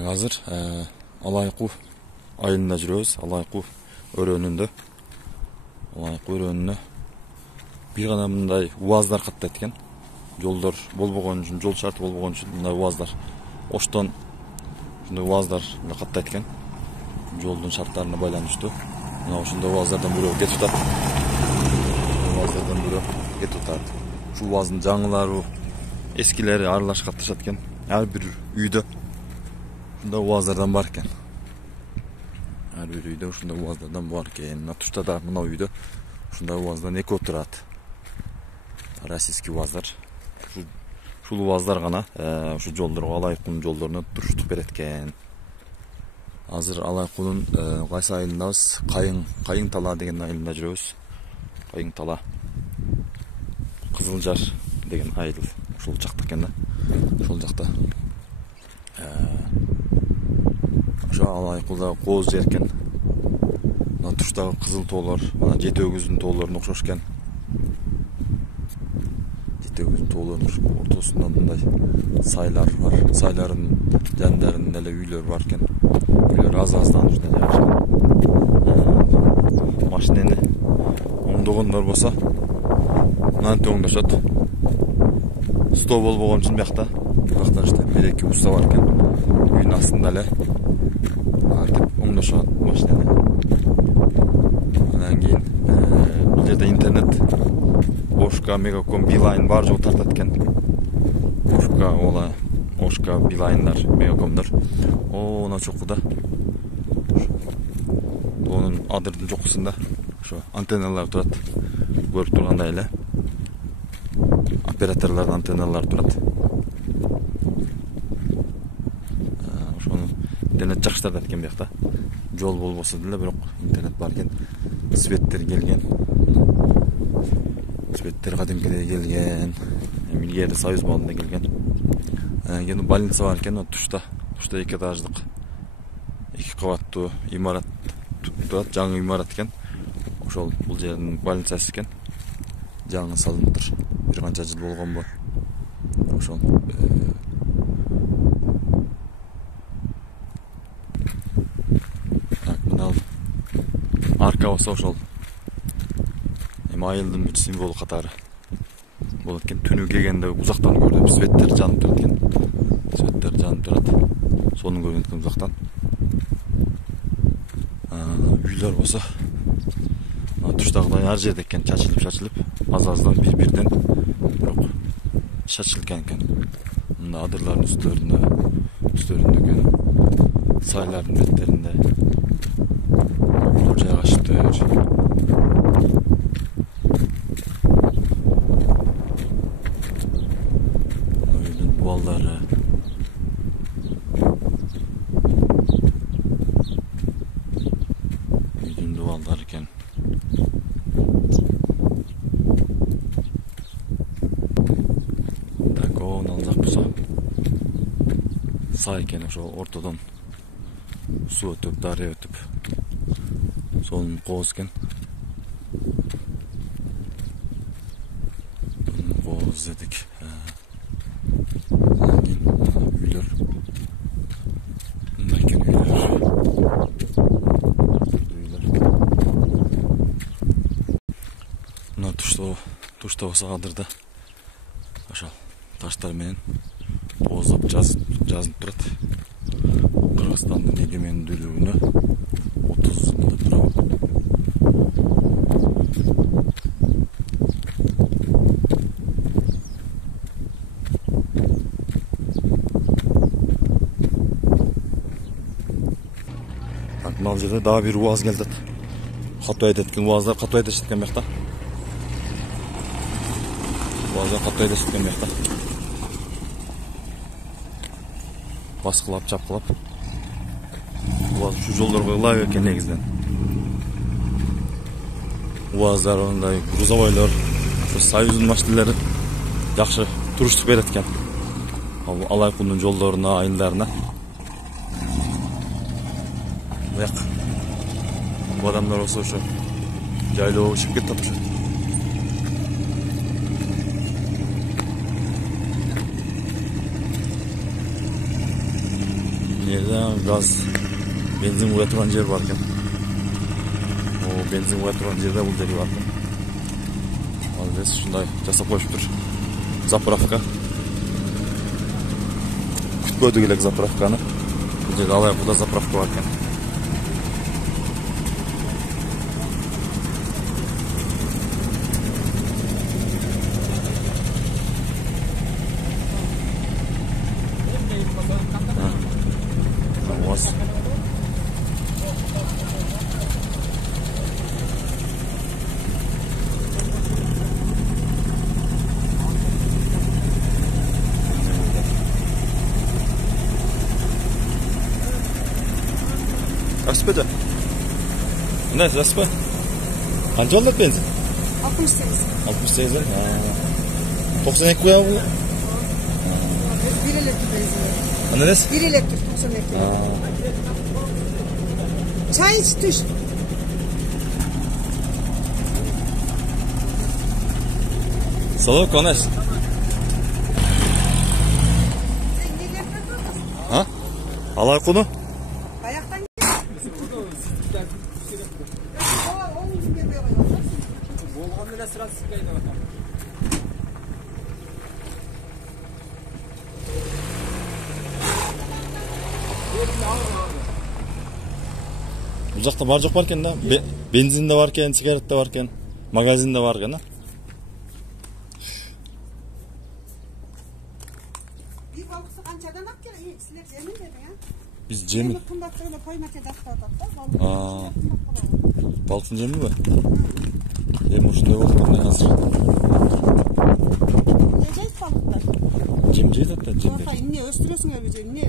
Hazır Alayqu ayında жүрөбүz. Alayqu өрөөнүндө. Alayqu өрөөнүнө bir гана мындай уаздар каттайт экен. Жолдор болбогон үчүн, жол шарты болбогон үчүн мындай уаздар. Оштон ушундай уаздар каттайт экен. Жолдун шарттарына байланыштуу. Мына ошондой уаздардан бирөө кетип атат. Уаздардан бирөө кетип атат. Ушул уаздын жаңылары, эскилери аралашып катташат экен. Ар бир үйдө ушундай уаздардан бар экен. Ар бир үйдө ушундай уаздардан бар экен. Мына тушта да мына үйдө ушундай уаздан экөө турат. Российский уаздар. Ушул уаздар гана ушу жолдорго, Алайкунун жолдоруна туруштук берет экен. Азыр Алайкунун кайсы айылындабыз? Кайың тала деген айылында жүрөбүз. Кайың тала. Кызылжар деген айыл. Ушул жакта экен да. Ушул жакта. Ошо Алайкуда кооз жер экен. Мына туштагы кызыл тоолор, мына Жети өгүздүн тоолоруна окшош экен. Жети өгүздүн тоолорунун ортосунда мындай сайлар бар. Сайлардын жандарында эле үйлөр бар экен. Үйлөр аз-аздан ушундай жайгашкан. Машинени оңдогондор болсо мынантип оңдошот. Стол болбогон үчүн биякта уште бир-эки уста бар экен. Үйдүн астында эле антип оңдошот машинени. Андан кийин бул жерде интернет Ошка, Мегаком, Билайн бар жол тартат экен. Ошка, Билайндар, Мегакомдор. Мына чокуда. Онун адырдын чокусунда ошо антенналар турат. Көрүп тургандай эле. Операторлордун антенналары турат. Ошону интернет жакшы тартат экен биякта. Жол болбосо деле бирок интернет бар экен. Светтер келген. Светтер кадимкидей келген. Илгери Союз маалында келген. Кийин больница бар экен, тушта 2 этаждык 2 кабаттуу имарат турат, жаңы имарат экен. Ошол бул жердин больницасы экен. Жаңы салынып тур. Bir канча жыл болгонбу. Ошол мына арка болсо ошол айылдын бир символу катары болот экен. Түнү келгенде узактан көрдүм, светтер жанып турат экен. Светтер жанып турат. Сону көргөн экен узактан. Үйлөр болсо туштагыдай ар жерде экен, чачылып, аз-аздан бир-бирден бирок чачылган экен. Мына адырлардын үстүлөрүндө экен. Сайлардын беттеринде үйлөр жайгашыптыр. Үйдүн буалдары. Үйдүн буалдары экен. Сай экен, ошо ортодон суу өтүп, дарыя өтүп, сонун кооз экен. Кооз дедик. Үйлөр. Мындай экен үйлөр. Мына тушта болсо адырда ошо таштар менен боозоп жазып турат. Кыргызстандын эгемендүүлүгүнө 30 жылда турат. Мына жерде дагы бир уаз келди. Катуу айтат экен, уаздар катуу айтат экен биякта. Уаздар катуу айтат экен биякта. Баскылап, чапкылап. Уаз ушу жолдорго ылайык экен негизинен. Уаздар мындай грузовойлор, ушу Союздун машиналары жакшы туруштук берет экен. Алайкунун жолдоруна, айылдарына. Бияк. Бу адамдар болсо ошо жайлоого чыгып кетип атышат. Nereden gaz, benzin koya turan yer var ekan. O benzin koya turan yerde bu deri var ekan. Adres şunday jasap koyuptur. Zapravka. Kütpöydük elek zapravkаны. Bu yerде Алайкуда заправка бар ekan. Olmaz. Велосипеді. Ne velosiped? Qancha oldi benzin? 68. 68 mi? 92 koyamı bu? 1 elektrik benzin. Anladınız? 1 elektrik 92. Çay iç düş. Salon konuş. Ha? Alayku'nu? Ayaktan gel. Uzakta bar жоқ бар екен да. Benzin de var ekan, sigaret de var ekan, magazin de var ekan. Bir balıksı qanchadan olib keladi? Sizlar yemin dedi ya. Biz jemi. Qimmatligini qo'ymacha daftarda. Balıkın jemi mi? Hem uşunday bo'ldi ekan hozir. Nechaysiz balıklar? Jem jeydi hatta, jem. Ne östürüyorsun öyle ne?